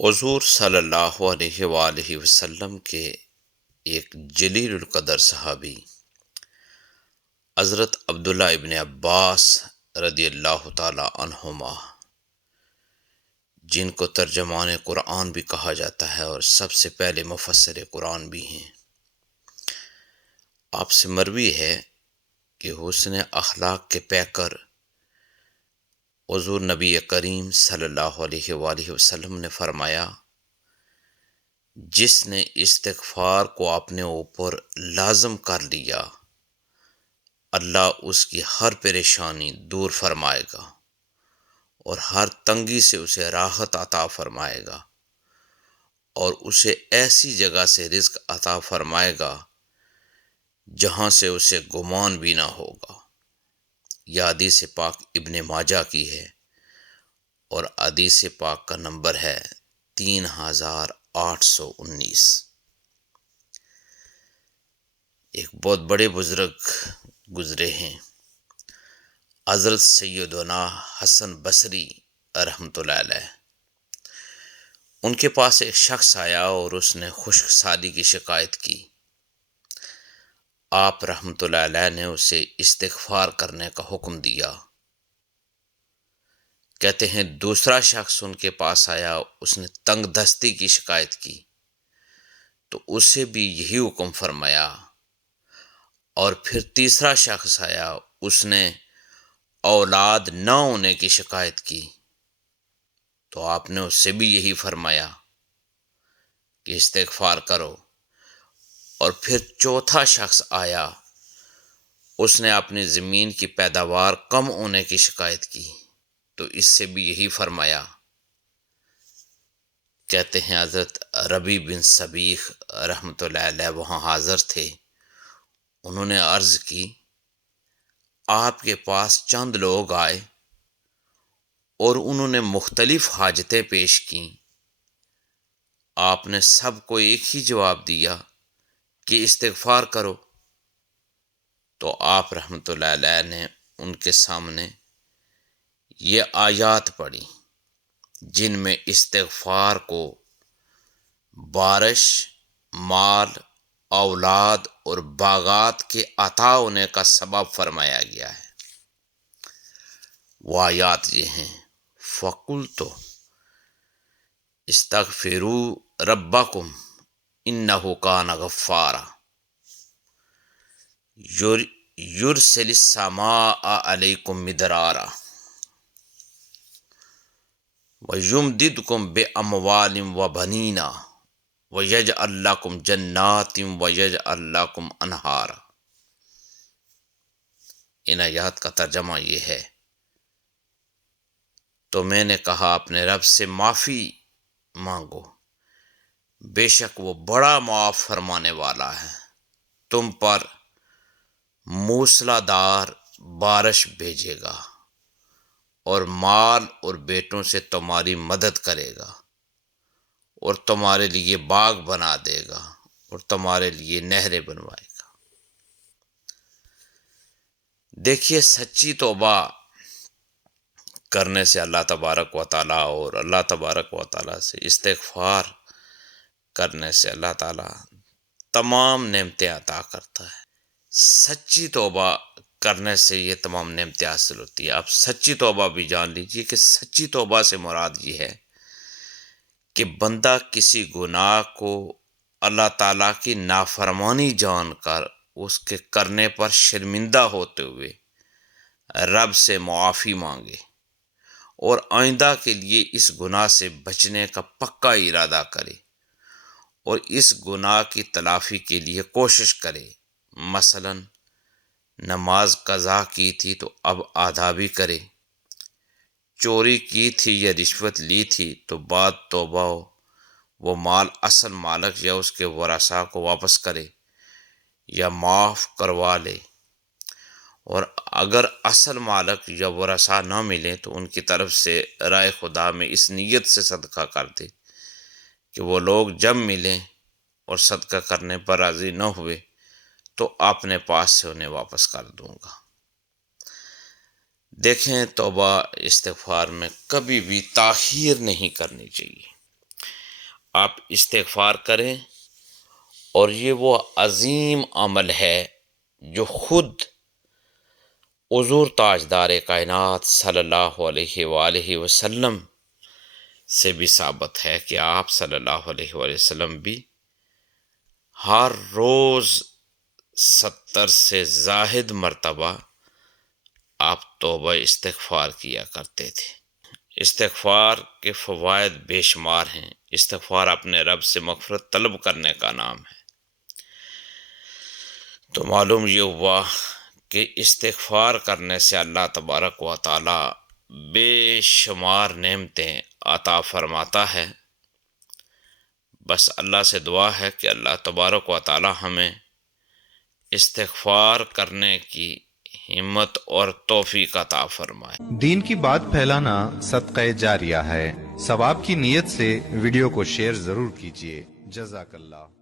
حضور صلی اللہ علیہ وآلہ وسلم کے ایک جلیل القدر صحابی حضرت عبداللہ ابن عباس رضی اللہ تعالی عنہما، جن کو ترجمان قرآن بھی کہا جاتا ہے اور سب سے پہلے مفسر قرآن بھی ہیں، آپ سے مروی ہے کہ حسن اخلاق کے پیکر حضور نبی کریم صلی اللہ علیہ وآلہ وسلم نے فرمایا، جس نے استغفار کو اپنے اوپر لازم کر لیا، اللہ اس کی ہر پریشانی دور فرمائے گا اور ہر تنگی سے اسے راحت عطا فرمائے گا اور اسے ایسی جگہ سے رزق عطا فرمائے گا جہاں سے اسے گمان بھی نہ ہوگا۔ یہ حدیث پاک ابن ماجہ کی ہے اور حدیث پاک کا نمبر ہے 3819۔ ایک بہت بڑے بزرگ گزرے ہیں، حضرت سیدنا حسن بصری رحمۃ اللہ علیہ۔ ان کے پاس ایک شخص آیا اور اس نے خشک سالی کی شکایت کی۔ آپ رحمۃ اللہ علیہ نے اسے استغفار کرنے کا حکم دیا۔ کہتے ہیں دوسرا شخص ان کے پاس آیا، اس نے تنگ دستی کی شکایت کی تو اسے بھی یہی حکم فرمایا، اور پھر تیسرا شخص آیا، اس نے اولاد نہ ہونے کی شکایت کی تو آپ نے اس سے بھی یہی فرمایا کہ استغفار کرو، اور پھر چوتھا شخص آیا، اس نے اپنی زمین کی پیداوار کم ہونے کی شکایت کی تو اس سے بھی یہی فرمایا۔ کہتے ہیں حضرت ربیع بن صبیح رحمۃ اللہ علیہ وہاں حاضر تھے۔ انہوں نے عرض کی، آپ کے پاس چند لوگ آئے اور انہوں نے مختلف حاجتیں پیش کیں، آپ نے سب کو ایک ہی جواب دیا کہ استغفار کرو، تو آپ رحمۃ اللہ علیہ نے ان کے سامنے یہ آیات پڑھی جن میں استغفار کو بارش، مال، اولاد اور باغات کے عطا ہونے کا سبب فرمایا گیا ہے۔ وہ آیات یہ ہیں، فَقُلْتُ اسْتَغْفِرُوا رَبَّكُمْ إِنَّهُ كَانَ غَفَّارًا يُرْسِلِ السَّمَاءَ عَلَيْكُمْ مِدْرَارًا وَيُمْدِدْكُمْ بِأَمْوَالٍ وَبَنِينَ وَيَجْعَلْ لَكُمْ جَنَّاتٍ وَيَجْعَلْ لَكُمْ أَنْهَارًا۔ ان آیات کا ترجمہ یہ ہے، تو میں نے کہا اپنے رب سے معافی مانگو، بے شک وہ بڑا معاف فرمانے والا ہے، تم پر موسلا دار بارش بھیجے گا اور مال اور بیٹوں سے تمہاری مدد کرے گا اور تمہارے لیے باغ بنا دے گا اور تمہارے لیے نہریں بنوائے گا۔ دیکھیے، سچی توبہ کرنے سے اللہ تبارک و تعالیٰ اور اللہ تبارک و تعالیٰ سے استغفار کرنے سے اللہ تعالیٰ تمام نعمتیں عطا کرتا ہے۔ سچی توبہ کرنے سے یہ تمام نعمتیں حاصل ہوتی ہیں۔ آپ سچی توبہ بھی جان لیجئے کہ سچی توبہ سے مراد یہ ہے کہ بندہ کسی گناہ کو اللہ تعالیٰ کی نافرمانی جان کر اس کے کرنے پر شرمندہ ہوتے ہوئے رب سے معافی مانگے اور آئندہ کے لیے اس گناہ سے بچنے کا پکا ارادہ کرے اور اس گناہ کی تلافی کے لیے کوشش کرے۔ مثلا نماز قضا کی تھی تو اب آدھا بھی کرے، چوری کی تھی یا رشوت لی تھی تو بعد توبہ ہو، وہ مال اصل مالک یا اس کے ورثاء کو واپس کرے یا معاف کروا لے، اور اگر اصل مالک یا ورثاء نہ ملیں تو ان کی طرف سے رائے خدا میں اس نیت سے صدقہ کر دے کہ وہ لوگ جب ملیں اور صدقہ کرنے پر راضی نہ ہوئے تو اپنے پاس سے انہیں واپس کر دوں گا۔ دیکھیں، توبہ استغفار میں کبھی بھی تاخیر نہیں کرنی چاہیے۔ آپ استغفار کریں، اور یہ وہ عظیم عمل ہے جو خود حضور تاجدار کائنات صلی اللہ علیہ وآلہ وسلم سے بھی ثابت ہے کہ آپ صلی اللہ علیہ وآلہ وسلم بھی ہر روز 70 سے زائد مرتبہ آپ توبہ استغفار کیا کرتے تھے۔ استغفار کے فوائد بے شمار ہیں۔ استغفار اپنے رب سے مغفرت طلب کرنے کا نام ہے۔ تو معلوم یہ ہوا کہ استغفار کرنے سے اللہ تبارک و تعالی بے شمار نعمتیں عطا فرماتا ہے۔ بس اللہ سے دعا ہے کہ اللہ تبارک و تعالی ہمیں استغفار کرنے کی ہمت اور توفیق عطا فرمائے۔ دین کی بات پھیلانا صدقہ جاریہ ہے، ثواب کی نیت سے ویڈیو کو شیئر ضرور کیجیے۔ جزاک اللہ۔